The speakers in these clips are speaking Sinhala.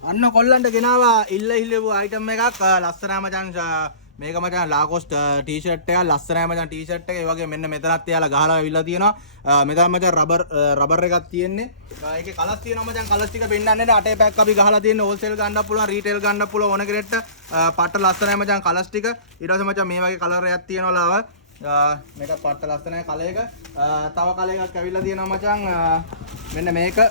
අන්න කොල්ලන්ට ගෙනාවා ඉල්ලපු අයිටම් එකක් ලස්සනයි මචං මේක මචං ලාකෝස්ට් ටී-ෂර්ට් එකක් ලස්සනයි මචං ටී-ෂර්ට් එක ඒ වගේ මෙන්න මෙතනත් එයාලා ගහලා අවිල්ලා තියෙනවා මෙතන මචං රබර් එකක් තියෙන්නේ ඒකේ කලර්ස් තියෙනවා මචං කලර්ස් ටික පෙන්නන්නේ නැහැ අටේ පැක් අපි ගහලා තියෙන්නේ හෝල්සේල් ගන්නත් පුළුවන් රීටේල් ගන්නත් පුළුවන් ඕන කෙනෙක්ට පට්ට ලස්සනයි මචං කලර්ස් ටික ඊට පස්සේ මචං මේ වගේ කලර් එකක් තියෙනවා ලාව මේක පට්ට ලස්සනයි කලර් එක තව කලර් එකක් ඇවිල්ලා තියෙනවා මචං මෙන්න මේක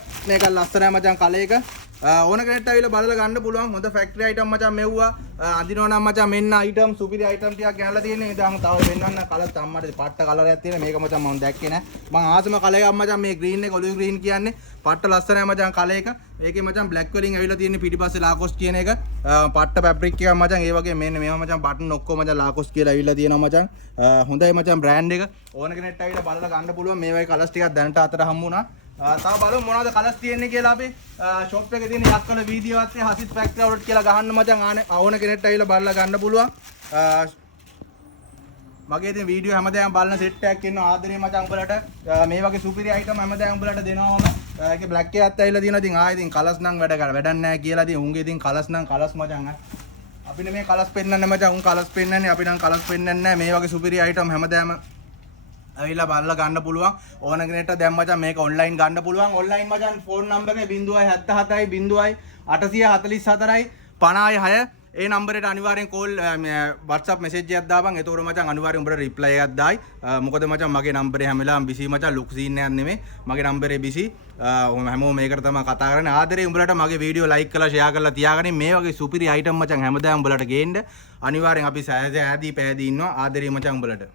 ලස්සනයි මචං කලර් එක ඕන කෙනෙක්ට ඇවිල්ලා බලලා ගන්න පුළුවන් හොඳ ෆැක්ටරි අයිටම් මචං මෙව්වා අඳිනවා නම් මචං මෙන්න අයිටම් සුපිරි අයිටම් ටිකක් ගෙනල්ලා තියෙන්නේ දැන් තව වෙන්නන්න කලර් අම්මට පට්ට කලර් එකක් තියෙන මේක මචං මම දැක්කේ නෑ මම ආසම කලර් එකක් මචං මේ ග්‍රීන් එක ඔලිව් ග්‍රීන් කියන්නේ පට්ට ලස්සනයි මචං කලර් එක මේකේ මචං බ්ලැක් වලින් ඇවිල්ලා තියෙන්නේ පිටිපස්සේ ලාකෝස්ට් කියන එක පට්ට ෆැබ්‍රික් එකක් මචං ඒ වගේ මෙන්න මේවා මචං බටන් ඔක්කොම මචං ලාකෝස්ට් කියලා ඇවිල්ලා තියෙනවා මචං හොඳයි මචං බ්‍රෑන්ඩ් එක ඕන කෙනෙක්ට ඇවිල්ලා බලලා ගන්න පුළුවන් මේ වගේ කලර්ස් ටිකක් දැනට අතට හම්බුණා තව බලමු මොනවද කලර්ස් තියෙන්නේ කියලා අපි ෂොප් එකේ තියෙන යක්කල වීඩියෝ එකේ හසිත් ෆැක්ටරි අවුට් කියලා ගහන්න මචං ඕන කෙනෙක්ට ඇවිල්ලා බලලා ගන්න පුළුවන් මගේ ඉතින් වීඩියෝ හැමදාම බලන සෙට් එකක් ඉන්නවා ආදරේ මචං උඹලට මේ වගේ සුපිරි අයිටම් හැමදාම උඹලට දෙනවම ඒකේ බ්ලැක් එකත් ඇවිල්ලා තියෙනවා ඉතින් ඉතින් කලර්ස් නම් වැඩක් නැහැ කියලා ඉතින් උන්ගේ ඉතින් කලර්ස් නම් කලර්ස් මචං අපිනේ මේ කලර්ස් පෙන්නන්නේ මචං උන් කලර්ස් පෙන්නන්නේ අපි නම් කලර්ස් පෙන්නන්නේ නැහැ මේ වගේ සුපිරි අයිටම් හැමදාම ඇවිල්ලා බලලා ගන්න පුළුවන් ඕන කෙනෙක්ට දැන් මචං මේක ඔන්ලයින් ගන්න පුළුවන් ඔන්ලයින් මචං ෆෝන් නම්බර් එක 077 844යි 50යි 6 ඒ නම්බරේට අනිවාර්යෙන් කෝල් WhatsApp message එකක් දාපන් එතකොට මචං අනිවාර්යෙන් උඹට reply එකක් දායි මොකද මචං මගේ නම්බරේ හැම වෙලාවම busy මචං ලුක් සීන් එකක් නෙමෙයි මගේ නම්බරේ busy හැමෝම මේකට තමයි කතා කරන්නේ ආදරේ උඹලට මගේ වීඩියෝ like කරලා share කරලා තියාගන්න මේ වගේ සුපිරි item මචං හැමදාම උඹලට ගේන්න අනිවාර්යෙන් අපි සෑදී පෑදී ඉන්නවා ආදරේ මචං උඹලට